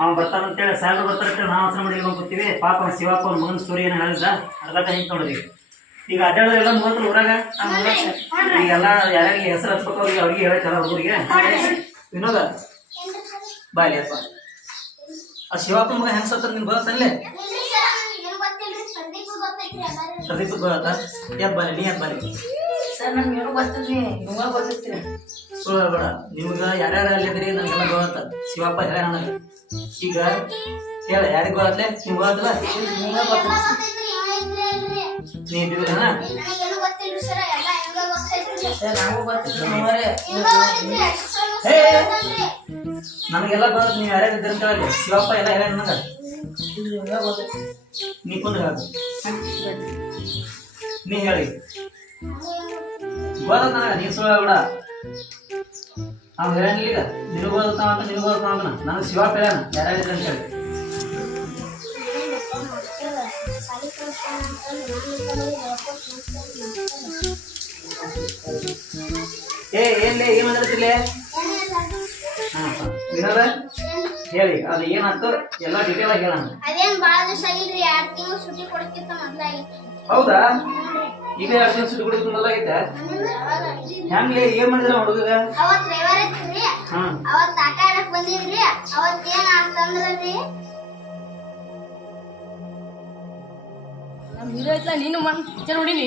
A: ಅವ್ನು ಬರ್ತಾನಂತೇಳಿ ಸಾರ್ ಬರ್ತಾರಂತೇಳಿ ನಾವು ಅವಸರ ಮಾಡಿ ಹೋಗ್ತೀವಿ ಪಾಪ ಶಿವಪ್ಪ ಅವ್ನ ಮಗನ ಸ್ಟೋರಿ ಏನು ಹೇಳಿದ ಅರ್ಧ ಹಿಂಗೆ ನೋಡಿದ್ವಿ. ಈಗ ಅಡ್ಡಾಡೋದೆಲ್ಲ ಮುಗಿದ್ರು ಊರಾಗ ಈಗೆಲ್ಲ ಯಾರ್ಯಾರಿಗೆ ಹೆಸರು ಹಚ್ಬೇಕು ಅವ್ರಿಗೆ ಅವ್ರಿಗೆ ಹೇಳ್ತಾರ ಹುಡುಗರಿಗೆ ವಿನೋದ? ಬಾಲಿ ಅಪ್ಪ. ಆ ಶಿವಪ್ಪ ಮಗ ಹೆಂಗ್ ಸತ್ತ ನಿನ್ ಗೊತ್ತಲ್ಲೇ ಪ್ರದೀಪ್ ಗೊತ್ತ ಯಾಕೆ ಬಾಲಿ ನೀ ಯಾಕೆ ಬಾಲಿ
B: ಸರ್ ಬೇಡ. ನಿಮ್ಗೆ
A: ಸುಳ್ಳು ಯಾರ್ಯಾರ ಅಲ್ಲಿದ್ರಿ ನನಗೆಲ್ಲ ಗೊತ್ತ ಶಿವಪ್ಪ ಹೇಳ ನನಗೆ. ಈಗ ಹೇಳ ಯಾರಿಗೆ ಗೊತ್ತಲೆ ನಿಮ್ಗೆ ಗೊತ್ತಲ್ಲ ನೀ ಇದ್ದಿದ್ರನ
B: ನಮಗೂ ಗೊತ್ತಿತ್ತು ನೋಡ್ರಿ
A: ಹೇ ನಮಗೆಲ್ಲ ಗೊತ್ತ ನೀವು ಯಾರ್ಯಾರು ಇದ್ರಿ ಅಂತ ಹೇಳಿ. ಶಿವಪ್ಪ ಎಲ್ಲ ಹೇಳ ನನಗೆ ನೀ ಕುಂದ್ರ ಹೇಳ. ನೀ ಹೇಳಿ. ಗೊತ್ತ ನೀ ಸುಳ್ಳ ಹೇಳ್ಬೇಡ. ಅವ್ನು ಹೇಳಂಗಿಲ್ಲ ಈಗ? ನಿನಗೂ ಗೊತ್ತಾವ ಅಂತ, ನಿನಗೂ ಗೊತ್ತಾವ ನನಗೆ ಶಿವಪ್ಪ ಹೇಳ್ಯಾನ ಯಾರ್ಯಾರು ಇದ್ರಿ ಅಂತ ಹೇಳಿ. ಏ ಏನ್ಲೇ ಏನ್ ಮಾತಾಡ್ತಿರ್ಲೆ ವಿನೋದ ಹೇಳಿ ಅದು ಏನಾಯ್ತು? ಎಲ್ಲ ಡೀಟೇಲ್ ಆಗಿ ಹೇಳೋಣ.
C: ಅದೇನ್ ಬಾಳ ದಿವಸ ಆಗಿಲ್ರಿ ಎರಡ್ ತಿಂಗಳು ಸುಟ್ಟಿ ಕೊಡಕ್ಕಿಂತ ಮೊದ್ಲಾಗಿತ್ತು
A: ಹೌದಾ? ಈಗ ಎರಡು ದಿನ ಸುಟ್ಟಿ ಕುಡಿದು ಮೊದಲಾಗೈತೆ ಹೆಂಗ್ಲೇ ಏನ್ ಮಾಡಿದ್ರ ಹುಡುಗ
C: ಅವತ್ ರವಿವಾರ ಇತ್ರಿ ಅವತ್ ಆಟ ಆಡಕ್ ಬಂದಿದ್ರಿ. ಅವತ್ ಏನ್ ಆಗ್ತಂದ್ರಿ
E: ನಮ್ಮ ಹೀರೋ ಐತ್ಲ ನೀನು ಮನ್ ಪಿಕ್ಚರ್ ನೋಡಿನಿ?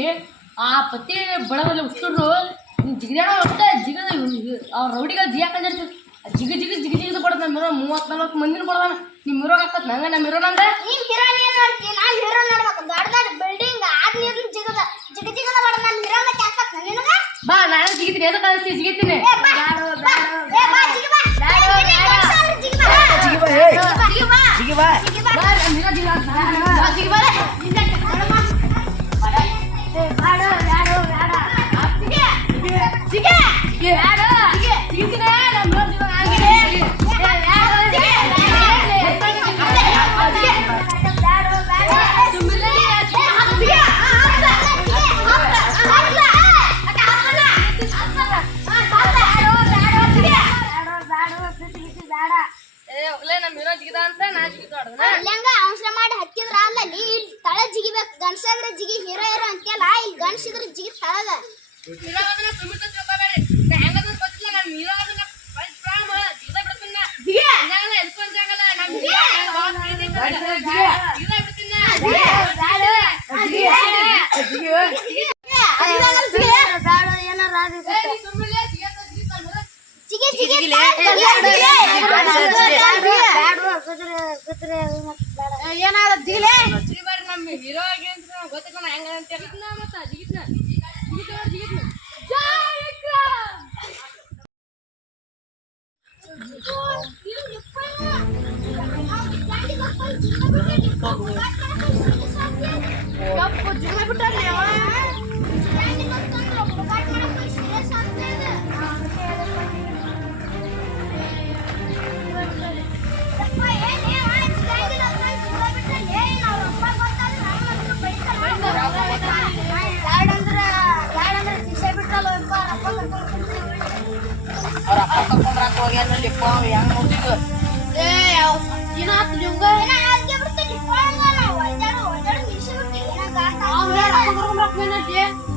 E: ಆ ಪತಿ ಬಳಗಲ್ಲಿ ಹುಟ್ಟಿದ್ರು ಜಿಗಿದಾಡ ಒಟ್ಟ ಜಿಗದ ಅವ್ರ ರೌಡಿಗಳು ಜಿ ಹಾಕೊಂಡಿರ್ತೀವಿ ಜಿಗ ಜಿಗ ಜಿಗ ಜಿಗದು ಕೊಡೋದು ನಮ್ಮ ಇರೋ ಮೂವತ್ತು ನಲ್ವತ್ತು ಮಂದಿನ ಕೊಡೋದಾನ ನಿಮ್ಮ ಹೀರೋಗೆ ಹಾಕತ್ ನಂಗೆ ನಮ್ಮ ಇರೋಣ ಅಂದ್ರೆ
C: ನೀನ್ ಹೀರೋ ನೀನ್ ನೋಡ್ತೀನಿ ನಾನು ಹೀರೋ ನೋಡ್ಬೇಕು. ದೊಡ್ಡ ದೊಡ್ಡ ಬಿಲ್ಡಿಂಗ್ ಆದ್ ನೀರು ಜಿಗದ ಜಿಗ ಜಿಗದ ಬಡ ನಮ್ಮ ಹೀರೋ ಹಾಕತ್ ನಿನಗ?
E: ಬಾ ನಾನು ಜಿಗಿತೀನಿ. ಎದಕ್ಕೆ ಕಳಿಸಿ ಜಿಗಿತೀನಿ?
C: ಏ ಬಾ ಜಿಗಿ ಬಾ ಜಿಗಿ ಬಾ
A: ಜಿಗಿ ಬಾ
C: ಜಿಗಿ ಬಾ,
A: ಜಿಗಿ
C: ಜಿಗ ಬಾ
E: ಜಿಗಿ ಬಾ ಜಿಗ ಬಾ ಜಿಗಿದ ಬಿಟ್ಟಲ್ಲಿ ಅವ
C: ಅವ್ರ ಅಪ್ಪ
B: ಕರ್ಕೊಂಡ್ರಾಕ ಹೋಗ್ಯಾನಲ್ಲಿಪ್ಪ ಅವ ಹೆಂಗ್ ನೋಡಿದ್ರು
E: ಏ ಏನಾಯ್ತು ನಿಮ್ಗ
C: ಏನ ಹಾಗೆ ಬಿಡ್ತೀನಿ ಫೋನ್ ನಾವು ಒದ್ದಾಡು ಒದ್ದಾಡು ನಿಲ್ಸಿಬಿಟ್ಟು ಏನ ಗಾತ
E: ಅವ್ನ ರೊಕ್ಕ ಕರ್ಕೊಂಡ್ ಏನೈತಿ
C: ಈ ಗಾತ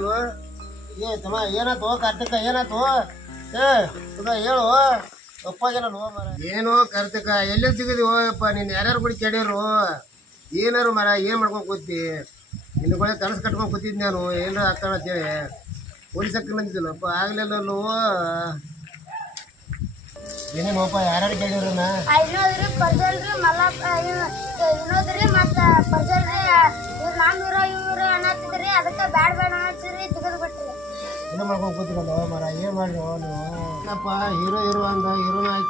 D: ಇಲ್ಲಿದ್ದಾನು ಏ ತಮ್ಮ ಏನಾತು ಕಾರ್ತಿಕ ಏನಾತು ಏ ಸುಧ ಹೇಳು. ನೋ ಮರ ಏನು ಕಾರ್ತಿಕ ಎಲ್ಲಿ ಸಿಗದಿ ಅಪ್ಪ ನೀನು ಯಾರ್ಯಾರು ಕೂಡ ಕೆಡಿಯರು ಏನಾರು ಮರ ಏನು ಮಾಡ್ಕೊಂಡು ಕೂತಿ ನಿನ್ನ ಕೂಡ ಕನಸು ಕಟ್ಕೊಂಡು ಕೂತಿದ್ ನಾನು. ಏನಾರು ಆಗ್ತಾನ ಅಂತೇಳಿ. ಪೊಲೀಸ್ ಹಕ್ಕ ಆಗಲಿಲ್ಲ ಆಗ್ಲಿಲ್ಲ ಏನೇನಪ್ಪ ಯಾರ್ಯಾರು ಕೇಳಿದ್ರು
C: ಇನ್ನೋದ್ರಿ ಪರ್ಜಲ್ರಿ ಮಲ್ಲಪ್ಪ ಇನ್ನೋದ್ರಿ ಮತ್ತ ಪರ್ಜಲ್ರಿ ಇವ್ರು ನಾನ್ ಅದಕ್ಕೆ ಬ್ಯಾಡ್ ಬೇಡ ಅನ್ನತ್ತಿದ್ರಿ ತೆಗೆದು ಬಿಟ್ರಿ
D: ಏನು ಮಾಡ್ಕೊಂಡು ಮರ ಹೀರೋ ಹೀರೋ ಅಂದ ಹೀರೋನ ಆಗಿ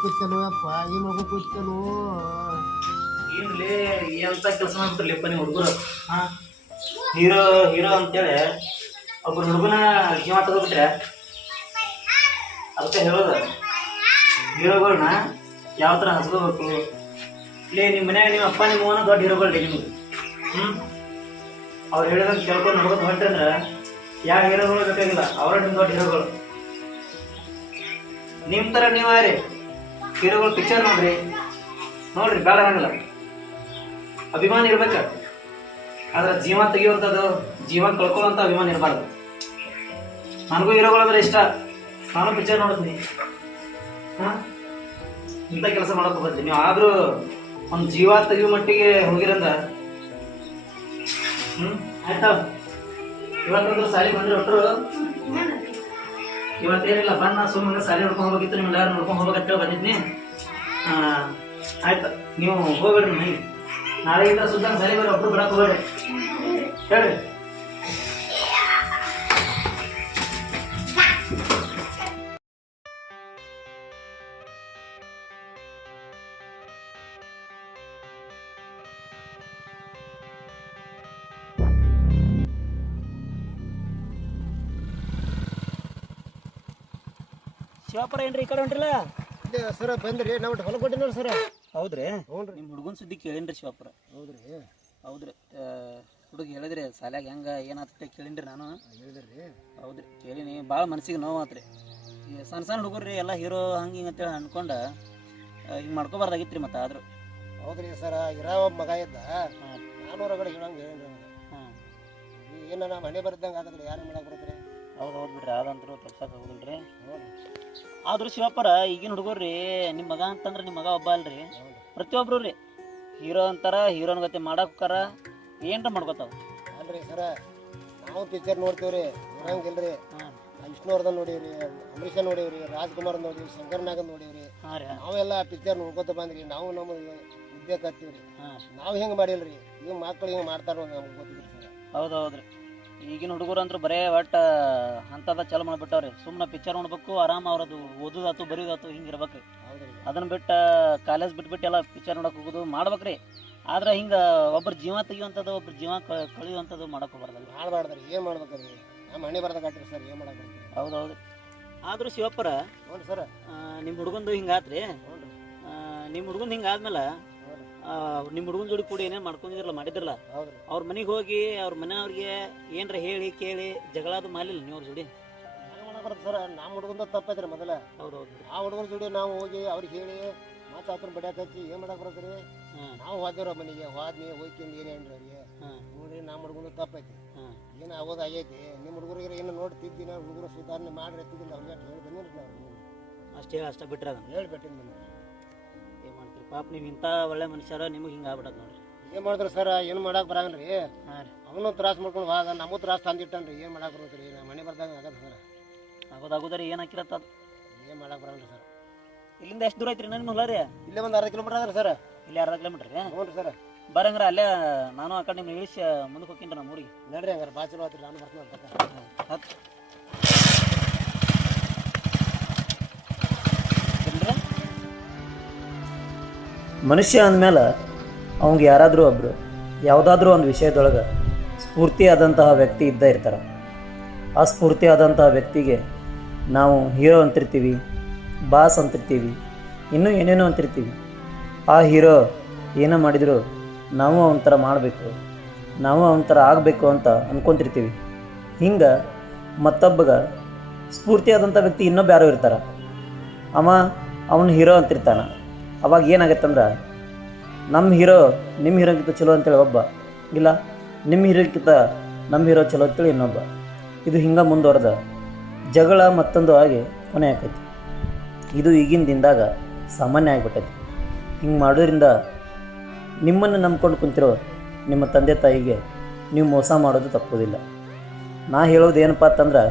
D: ಅಪ್ಪ ಏನು ಮಾಡ್ಕೊಂಡು ಕೂತನು
A: ಏನ್ಲೇ ಎಂತ ಕೆಲಸ ಮಾಡ್ಬಿಟ್ರಲಿಪ್ಪ ನೀವು ಹುಡುಗರು? ಹಾ? ಹೀರೋ ಹೀರೋ ಅಂತೇಳಿ ಒಬ್ಬರು ಹುಡುಗನ ಜೀವ ತೆಗೆದ್ಬಿಟ್ರೆ ಅದಕ್ಕೆ ಹೇಳೋದು. ಹೀರೋಗಳನ್ನ ಯಾವ ಥರ ಹಚ್ಕೋಬೇಕು ಇಲ್ಲಿ ನಿಮ್ಮ ಮನ್ಯಾಗ ನಿಮ್ಮ ಅಪ್ಪ ನಿಮ್ಮ ದೊಡ್ಡ ಹೀರೋಗಳು ನಿಮ್ಗೆ. ಹ್ಞೂ ಅವ್ರು ಹೇಳಿದಂಗೆ ಕೇಳ್ಕೊಂಡು ಹೋಗೋದು ಹೊಂಟ್ರಿ ಅಂದ್ರೆ ಯಾವ ಹೀರೋಗಳು ಬೇಕಾಗಿಲ್ಲ, ಅವರ ನಿಮ್ಮ ದೊಡ್ಡ ಹೀರೋಗಳು. ನಿಮ್ಮ ಥರ ನೀವು ರೀ ಹೀರೋಗಳು ಪಿಕ್ಚರ್ ನೋಡ್ರಿ. ನೋಡ್ರಿ, ಬೇಡ ಹಂಗಿಲ್ಲ. ಅಭಿಮಾನ ಇರ್ಬೇಕ. ಆದ್ರೆ ಜೀವ ತೆಗಿಯುವಂಥದ್ದು, ಜೀವ ಕಳ್ಕೊಳ್ಳೋಂಥ ಅಭಿಮಾನ ಇರಬಾರ್ದು. ನನಗೂ ಹೀರೋಗಳಂದ್ರೆ ಇಷ್ಟ. ನಾನು ಪಿಕ್ಚರ್ ನೋಡ್ತೀನಿ. ಹಾಂ? ಇಂಥ ಕೆಲಸ ಮಾಡೋಕೆ ಬರ್ತೀನಿ ನೀವು ಆದರೂ ಒಂದು ಜೀವ ತೆಗಿಯೋ ಮಟ್ಟಿಗೆ ಹೋಗಿರಂದ ಹ್ಞೂ ಆಯ್ತಾ. ಇವತ್ತಂದ್ರೆ ಸಾಲಿ ಬಂದ್ರೆ ಒಟ್ಟರು ಇವತ್ತೇನಿಲ್ಲ ಬಣ್ಣ ಸುಮ್ಮನೆ ಸಾಲಿ ನೋಡ್ಕೊಂಡು ಹೋಗ್ಬೇಕಿತ್ತು, ನಿಮ್ಗೆ ಯಾರು ನೋಡ್ಕೊಂಡು ಹೋಗ್ಬೇಕಂತೇಳಿ ಬಂದಿದ್ನಿ. ಆಯ್ತು. ನೀವು ಹೋಗ್ಬೇಡ್ರಿ ಮನೆಗೆ. ಇಂದ ಸುದ್ದ ಸಾಲಿ ಬರ್ರಿ ಒಬ್ರು ಬರಕ್ಕೆ ಹೋಗ್ಬೇಡ್ರಿ. ಹೇಳ್ರಿ. ಶಿವಾಪುರ ಏನ್ರಿ ಈ ಕಡೆ ಹೊಂಟ್ರಿಲ್ಲ?
D: ಇಲ್ಲೇ ಸರ ಬಂದ್ರಿ. ನಾವು ಹೊಲ ಕೊಟ್ಟಿನ ಸರ.
A: ಹೌದ್ರಿ?
D: ಹ್ಞೂ ರೀ
A: ನಿಮ್ಮ ಹುಡುಗನ ಸುದ್ದಿ ಕೇಳಿನ್ರಿ ಶಿವಾಪುರ.
D: ಹೌದ್ರಿ.
A: ಹೌದ್ರಿ. ಹುಡುಗ ಹೇಳಿದ್ರಿ ಸಾಲ್ಯಾಗ ಹೆಂಗ ಏನಾಗ್ತೈತೆ ಕೇಳಿನ್ರಿ ನಾನು.
D: ಹೇಳಿದ್ರಿ.
A: ಹೌದ್ರಿ. ಕೇಳಿನಿ. ಭಾಳ ಮನಸ್ಸಿಗೆ ನೋವು ಆತ್ರಿ ಈ ಸಣ್ಣ ಸಣ್ಣ ಹುಡುಗರ್ರಿ ಎಲ್ಲ ಹೀರೋ ಹಂಗೆ ಹಿಂಗೆ ಅಂತೇಳಿ ಅನ್ಕೊಂಡ ಹಿಂಗೆ ಮಾಡ್ಕೋಬಾರ್ದಾಗಿತ್ತು ರೀ ಮತ್ತೆ ಆದರೂ.
D: ಹೌದ್ರಿ ಸರ ಇರೋ ಒಬ್ಬ ಮಗ ಇದ್ದ. ನಾನು ಹೊರಗಡೆ ಹೇಳಂಗೆ ಹೇಳಿ
A: ಹಾಂ.
D: ಏನ ಮನೆ ಬರ್ದಂಗೆ ಆಗದ್ರಿ ಯಾರು ಮಾಡಕ್ ಬರ್ತೀರಿ?
A: ಹೌದು ಹೌದು ಬಿಡ್ರಿ ಅದಂತರೂ ತಪ್ಸಕ್ಕೆ ಆದ್ರೂ ಶಿವಪ್ಪರ ಈಗಿನ ಹುಡುಗರ್ರಿ ನಿಮ್ಮ ಮಗ ಅಂತಂದ್ರೆ ನಿಮ್ಮ ಮಗ ಒಬ್ಬ ಅಲ್ರಿ. ಪ್ರತಿಯೊಬ್ರು ರೀ ಹೀರೋ ಅಂತಾರ ಹೀರೋನ್ ಗತಿ ಮಾಡಕ್ಕಾರ ಏನ್ರ ಮಾಡ್ಕೋತಾವ.
D: ಅಲ್ರಿ ಸರ ನಾವು ಪಿಕ್ಚರ್ ನೋಡ್ತೀವ್ರಿ ಇರಂಗಿಲ್ರಿ
A: ಹಾಂ.
D: ವಿಷ್ಣುವರ್ಧನ್ ನೋಡೀವ್ರಿ ಅಂಬರೀಷ ನೋಡೀವ್ರಿ ರಾಜ್ಕುಮಾರ್ ನೋಡೀವಿ ಶಂಕರ್ ನಾಗನ್ ನೋಡೀವ್ರಿ.
A: ರೀ.
D: ನಾವೆಲ್ಲ ಪಿಕ್ಚರ್ ನೋಡ್ಕೊತ ಬಂದ್ರಿ ನಾವು ನಮ್ಮ ವಿದ್ಯೆ ಕತ್ತೀವ್ರಿ
A: ಹಾಂ.
D: ನಾವು ಹೆಂಗೆ ಮಾಡಿಲ್ರಿ? ಈಗ ಮಕ್ಕಳು ಹಿಂಗೆ ಮಾಡ್ತಾರೋ ನಮ್ಗೆ ಗೊತ್ತಿಲ್ಲ ಸರ್.
A: ಹೌದು ಹೌದ್ರಿ. ಈಗಿನ ಹುಡುಗರು ಅಂದ್ರೆ ಬರೇ ಒಟ್ಟ ಅಂತದ ಚಲೋ ಮಾಡ್ಬಿಟ್ಟವ್ರಿ. ಸುಮ್ಮನೆ ಪಿಕ್ಚರ್ ನೋಡ್ಬೇಕು ಆರಾಮ ಅವ್ರದ್ದು ಓದುದಾತು ಬರೆಯೋದಾತು ಹಿಂಗೆ ಇರ್ಬೇಕ್ರಿ ಅದನ್ನ ಬಿಟ್ಟು ಕಾಲೇಜ್ ಬಿಟ್ಬಿಟ್ಟು ಎಲ್ಲ ಪಿಕ್ಚರ್ ನೋಡಕ್ ಹೋಗೋದು ಮಾಡ್ಬೇಕ್ರಿ. ಆದ್ರೆ ಹಿಂಗೆ ಒಬ್ರು ಜೀವ ತೆಗಿಯುವಂಥದ್ದು ಒಬ್ರು ಜೀವ ಕಳಿಯುವಂಥದ್ದು ಮಾಡಕ್ ಹೋಗ್ಬಾರ್ದಲ್ಲ
D: ಮಾಡ್ಬಾರ್ದ್ರಿ ಏನು ಮಾಡ್ಬೇಕ್ರಿ? ನಮ್ಮ ಹಣೆ ಬರ್ದಾಗ ಕಟ್ರಿ ಸರ್ ಏನು
A: ಹೌದು ಹೌದು ಆದ್ರೂ ಶಿವಪ್ಪರ
D: ನೋಡ್ರಿ ಸರ್.
A: ನಿಮ್ಮ ಹುಡುಗಂದು ಹಿಂಗಾತ್ರಿ. ನಿಮ್ಮ ಹುಡುಗಂದು ಹಿಂಗಾದ್ಮೇಲೆ ನಿಮ್ಮ ಹುಡುಗನ ಜೋಡಿ ಕೂಡ ಏನೇನು ಮಾಡ್ಕೊಂಡಿದ್ರಲ್ಲ ಮಾಡಿದ್ರಲ್ಲ? ಅವ್ರ ಮನೆಗೆ ಹೋಗಿ ಅವ್ರ ಮನೆಯವ್ರಿಗೆ ಏನ್ರ ಹೇಳಿ ಕೇಳಿ ಜಗಳಾದ ಮಾಡಿಲ್ಲ ನೀವು ಅವ್ರ ಜೋಡಿ?
D: ಸರ್. ನಮ್ಮ ಹುಡುಗಂದ ತಪ್ಪೈತ್ರಿ ಮೊದಲ.
A: ಹೌದು ಹೌದು
D: ಆ ಹುಡುಗನ ಜೋಡಿ ನಾವು ಹೋಗಿ ಅವ್ರಿಗೆ ಹೇಳಿ ಮಾತಾಡ್ತಾರೆ ಬಡಿಯಾಕ ಹಚ್ಚಿ ಏನು ಮಾಡಕ್
A: ಬರತ್ರಿ
D: ನಾವು ಹೋದಿರೋ ಮನೆಗೆ ಹೋದ್ನಿ ಹೋಯ್ಕಿಂದ ಏನೇನ್ರಿ ಅವ್ರಿಗೆ?
A: ಹಾಂ.
D: ನೋಡ್ರಿ ನಮ್ಮ ಹುಡುಗನ ತಪ್ಪೈತಿ. ಏನು ಆಗೋದು ಆಗೈತಿ ನಿಮ್ಮ ಹುಡುಗರಿಗೆ ಏನು ನೋಡ್ತಿದ್ದೀನಿ? ಹುಡುಗರು ಸುಧಾರಣೆ ಮಾಡ್ರಿ ಎತ್ತಿದ್ದಿಲ್ಲ ಅವ್ರಿಗೆ ಹೇಳಿ ಬಂದಿರಿ ನಾವು.
A: ಅಷ್ಟೇ ಅಷ್ಟ ಬಿಟ್ರೆ ಅದನ್ನ? ಪಾಪ ನೀವು ಇಂಥ ಒಳ್ಳೆ ಮನುಷ್ಯರ ನಿಮಗೆ ಹಿಂಗೆ ಆಗ್ಬಿಡತ್ತೆ ನೋಡ್ರಿ.
D: ಏನು ಮಾಡಿದ್ರು ಸರ್? ಏನು ಮಾಡಕ್ಕೆ ಬರಂಗಿಲ್ಲ ರೀ
A: ಹಾಂ ರೀ.
D: ಅವನು ತ್ರಾಸ ಮಾಡ್ಕೊಂಡು ಹೋಗ ನಮಗೂ ತ್ರಾಸ ತಂದಿಟ್ಟನ್ರಿ. ಏನು ಮಾಡಕ್ಕೆ ಬರುತ್ತೆ ರೀ ನಮ್ಮ ಮನೆ ಬರ್ದಾಗ ಆಗದ ಸರ್
A: ಆಗೋದಾಗೋದಾರಿ ಏನು ಹಾಕಿರತ್ತ ಅದು?
D: ಏನು ಮಾಡಕ್ಕೆ ಬರಂಗಿಲ್ಲ ಸರ್?
A: ಇಲ್ಲಿಂದ ಎಷ್ಟು ದೂರ ಐತ್ರಿ ನನ್ನ ಹೊಲ ರೀ?
D: ಇಲ್ಲೇ ಒಂದು ಅರ್ಧ ಕಿಲೋಮೀಟರ್ ಅದ ಸರ್.
A: ಇಲ್ಲಿ ಅರ್ಧ ಕಿಲೋಮೀಟ್ರ್ ರೀ?
D: ಹ್ಞೂ ರೀ ಸರ್.
A: ಬರಂಗ್ರ ಅಲ್ಲೇ ನಾನು ಆ ಕಡೆ ನಿಮ್ಮ ಇಳಿಸಿ ಮುಂದಕ್ಕೆ ಹೋಗ್ತೀನಿ ನಮ್ಮ ಊರಿಗೆ.
D: ನಡ್ರಿ ಹಂಗಾರೆ ಬಾ ಚಲೋ ಆತ್ರಿ ನಾನು ಬರ್ತೀನಿ ಅಂತ
A: ಹತ್ತು. ಮನುಷ್ಯ ಅಂದಮೇಲೆ ಅವ್ಗೆ ಯಾರಾದರೂ ಒಬ್ಬರು ಯಾವುದಾದ್ರೂ ಒಂದು ವಿಷಯದೊಳಗೆ ಸ್ಫೂರ್ತಿಯಾದಂತಹ ವ್ಯಕ್ತಿ ಇದ್ದೇ ಇರ್ತಾರೆ. ಆ ಸ್ಫೂರ್ತಿಯಾದಂತಹ ವ್ಯಕ್ತಿಗೆ ನಾವು ಹೀರೋ ಅಂತಿರ್ತೀವಿ, ಬಾಸ್ ಅಂತಿರ್ತೀವಿ, ಇನ್ನೂ ಏನೇನೋ ಅಂತಿರ್ತೀವಿ. ಆ ಹೀರೋ ಏನೋ ಮಾಡಿದರೂ ನಾವು ಅವನ ಥರ ಮಾಡಬೇಕು, ನಾವು ಅವನ ಆಗಬೇಕು ಅಂತ ಅಂದ್ಕೊತಿರ್ತೀವಿ ಹಿಂಗೆ ಮತ್ತೊಬ್ಬಗ ಸ್ಫೂರ್ತಿಯಾದಂಥ ವ್ಯಕ್ತಿ ಇನ್ನೊಬ್ಬ ಯಾರೋ ಇರ್ತಾರೆ. ಅವ ಅವನು ಹೀರೋ ಅಂತಿರ್ತಾನೆ. ಅವಾಗ ಏನಾಗತ್ತಂದ್ರೆ ನಮ್ಮ ಹೀರೋ ನಿಮ್ಮ ಹೀರೋಗಿಂತ ಚಲೋ ಅಂತೇಳಿ ಒಬ್ಬ, ಇಲ್ಲ ನಿಮ್ಮ ಹೀರೋಗಿಂತ ನಮ್ಮ ಹೀರೋ ಚಲೋ ಅಂತೇಳಿ ಇನ್ನೊಬ್ಬ. ಇದು ಹಿಂಗೆ ಮುಂದುವರೆದ. ಜಗಳ ಮತ್ತೊಂದು ಆಗಿ ಕೊನೆ ಆಕೈತಿ. ಇದು ಈಗಿನ ದಿನದಾಗ ಸಾಮಾನ್ಯ ಆಗಿಬಿಟ್ಟೈತಿ. ಹಿಂಗೆ ಮಾಡೋದ್ರಿಂದ ನಿಮ್ಮನ್ನು ನಂಬ್ಕೊಂಡು ಕುಂತಿರೋ ನಿಮ್ಮ ತಂದೆ ತಾಯಿಗೆ ನೀವು ಮೋಸ ಮಾಡೋದು ತಪ್ಪೋದಿಲ್ಲ. ನಾ ಹೇಳೋದು ಏನಪ್ಪ ಅಂತಂದ್ರೆ,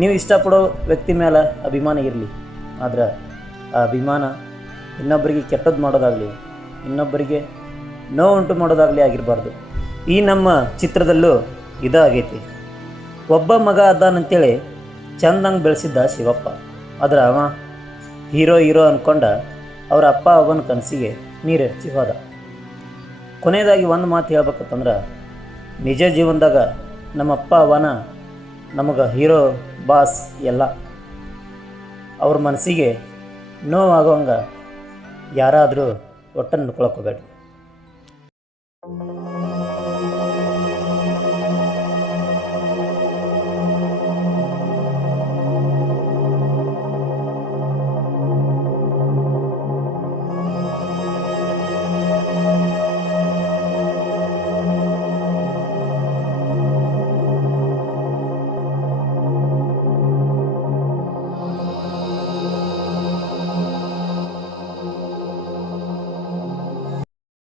A: ನೀವು ಇಷ್ಟಪಡೋ ವ್ಯಕ್ತಿ ಮೇಲೆ ಅಭಿಮಾನ ಇರಲಿ, ಆದ್ರೆ ಆ ಅಭಿಮಾನ ಇನ್ನೊಬ್ಬರಿಗೆ ಕೆಟ್ಟದ್ದು ಮಾಡೋದಾಗಲಿ, ಇನ್ನೊಬ್ಬರಿಗೆ ನೋವುಂಟು ಮಾಡೋದಾಗಲಿ ಆಗಿರಬಾರ್ದು. ಈ ನಮ್ಮ ಚಿತ್ರದಲ್ಲೂ ಇದಾಗೈತಿ. ಒಬ್ಬ ಮಗ ಅದಾನಂತೇಳಿ ಚಂದಂಗೆ ಬೆಳೆಸಿದ್ದ ಶಿವಪ್ಪ. ಆದ್ರೆ ಅವ ಹೀರೋ ಹೀರೋ ಅಂದ್ಕೊಂಡ ಅವರ ಅಪ್ಪ ಅವನ ಕನಸಿಗೆ ನೀರೆರಚಿ ಹೋದ. ಕೊನೆಯದಾಗಿ ಒಂದು ಮಾತು ಹೇಳ್ಬೇಕಂತಂದ್ರೆ, ನಿಜ ಜೀವನದಾಗ ನಮ್ಮಪ್ಪ ಅವನ ನಮಗೆ ಹೀರೋ ಬಾಸ್ ಎಲ್ಲ. ಅವ್ರ ಮನಸ್ಸಿಗೆ ನೋವಾಗೋಂಗೆ ಯಾರಾದರೂ ಒಟ್ಟನ್ನು ಹೋಗಬೇಡಿ